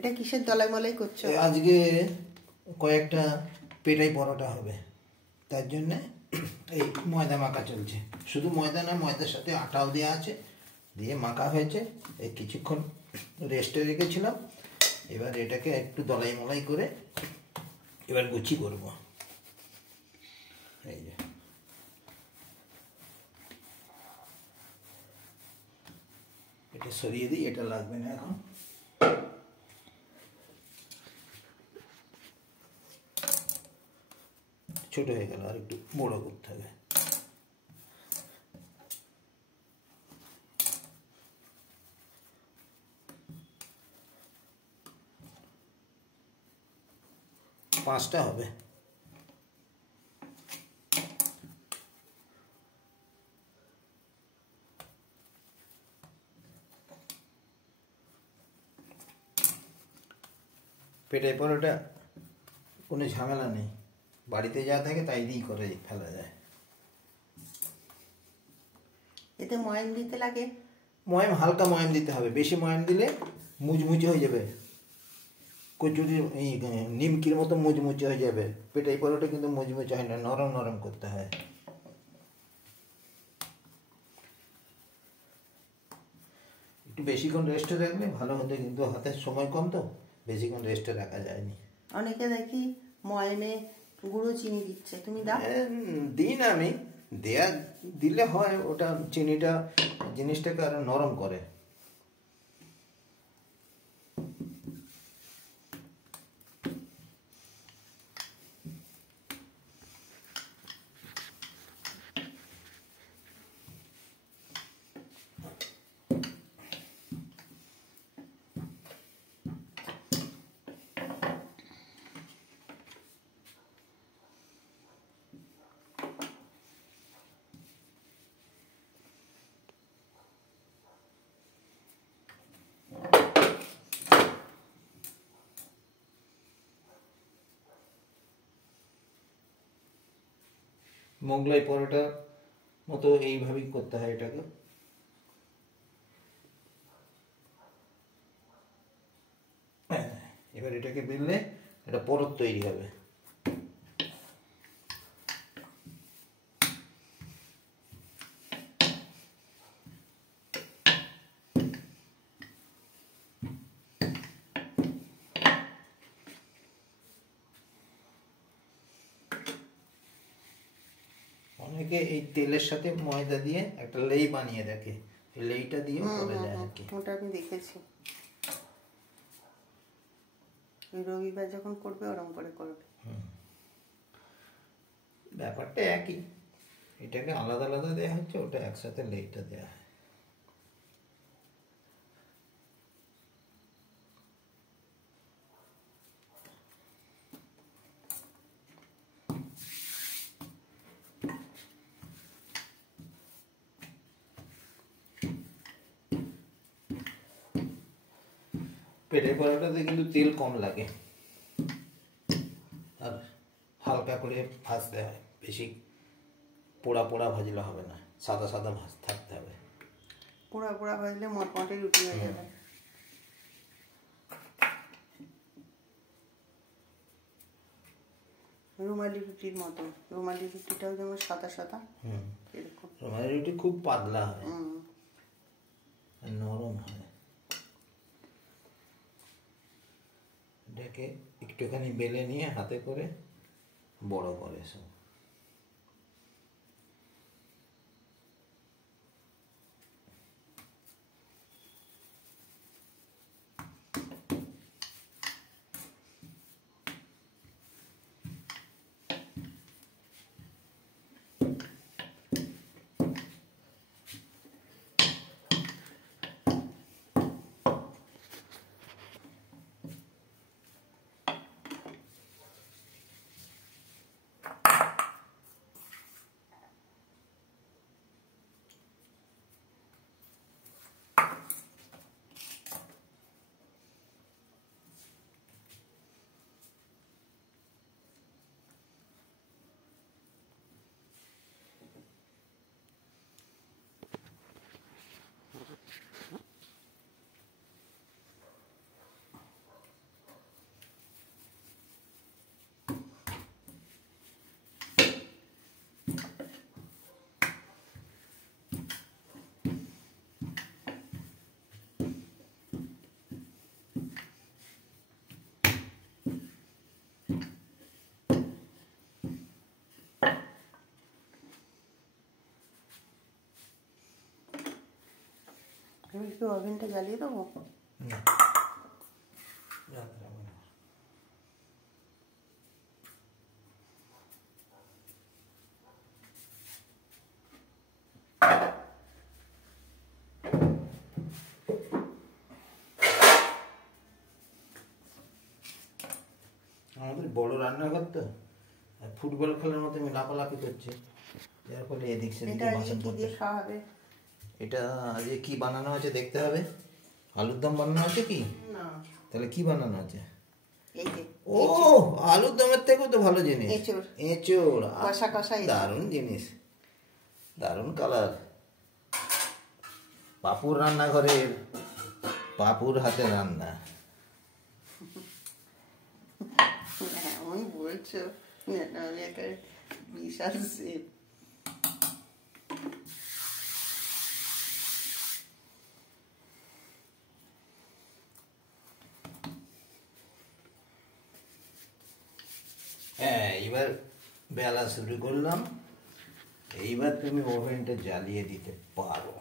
এটা কিসের দলাই মলাই করছো? আজকে কয়েকটা পেটাই পরোটা হবে, তার জন্য এই ময়দা মাখা চলছে। শুধু ময়দা না, ময়দার সাথে আটাও দেওয়া আছে, দিয়ে মাখা হয়েছে। এই কিছুক্ষণ রেস্টে রেখেছিলাম। এবার এটাকে একটু দলাই মলাই করে এবার গুচি করব। এই যে এটা সরিয়ে দিই, এটা লাগবে না এখন। ছোট হয়ে গেল, আর একটু বড় করতে হবে। পাঁচটা হবে। পেটাই পরোটা কোনো ঝামেলা নেই, বাড়িতে যা থাকে তাই দিয়েই করে ফেলা যায়। এতে ময়াম দিতে লাগে? ময়াম হালকা ময়াম দিতে হবে, বেশি ময়াম দিলে মুচমুচে হয়ে যাবে, কচুরি এই নিমকির মতো মুচমুচে হয়ে যাবে। পেটাই পরোটা কিন্তু মুচমুচে হয় না, নরম নরম করতে হয়। একটু বেশিক্ষণ রেস্টে রাখলে ভালো হতো, কিন্তু হাতের সময় কম তো বেশিক্ষণ রেস্টে রাখা যায়নি। অনেকে দেখি ময়ামে গুঁড়ো চিনি দিচ্ছে, তুমি দাও? দিই না আমি, দিলে হয়, ওটা চিনিটা জিনিসটাকে আরো নরম করে। মোগলাই পরোটা মতো এইভাবেই করতে হয় এটাকে। এবার এটাকে বেললে এটা পরত তৈরি হবে। অনেকে এই তেলের সাথে ময়দা দিয়ে একটা লেই বানিয়ে রাখে, এই লেইটা দিয়ে করে যায় আর কি। ওটা আমি দেখেছি, রবিবার যখন করবে ওরকম করে করবে। ব্যাপারটা একই, এটাকে আলাদা আলাদা দেওয়া হচ্ছে, ওটা একসাথে লেইটা দেওয়া হয়। পেটাই পরোটাতে কিন্তু তেল কম লাগে, আর হালকা করে ভাজতে হয়, বেশি পোড়া পোড়া ভাজলে হবে না, সাদা সাদা ভাজ থাকতে হবে। পোড়া পোড়া ভাজলে মটমটে রুটি হয়ে যাবে। রুমালি রুটির মতো, রুমালি রুটিটাও যেমন সাদা সাদা, এরকম রুমালি রুটি খুব পাতলা হয়, নরম হয়। এটাকে একটুখানি বেলে নিয়ে হাতে করে বড় করে সব। আমি কি ওভেনটা জ্বালিয়ে দেবো? না, জ্বালাতে হবে না। আমাদের বড় রান্নাঘর তো, আর ফুটবল খেলার মতো আমি লাফালাফি করছি, যার ফলে এদিক সেদিকে এটা আজকে বাসন কি পড়তে। দিয়ে খাওয়া হবে? এটা আজকে কি বানানো আছে দেখতে হবে। আলুর দম বানানো আছে কি? না, তাহলে কি বানানো আছে? এই যে ও, আলুর দমের থেকেও তো ভালো জিনিস, এঁচোড়। এঁচোড়। কষা কষা এঁচোড়। দারুণ জিনিস, দারুণ কালার। পাপুর রান্নাঘরের পাপুর হাতে রান্না। এমন বলছো যেন আমি একটা বিশাল শেফ। হ্যাঁ, এবার বেলা শুরু করলাম। এইবার তুমি ওভেনটা জ্বালিয়ে দিতে পারো।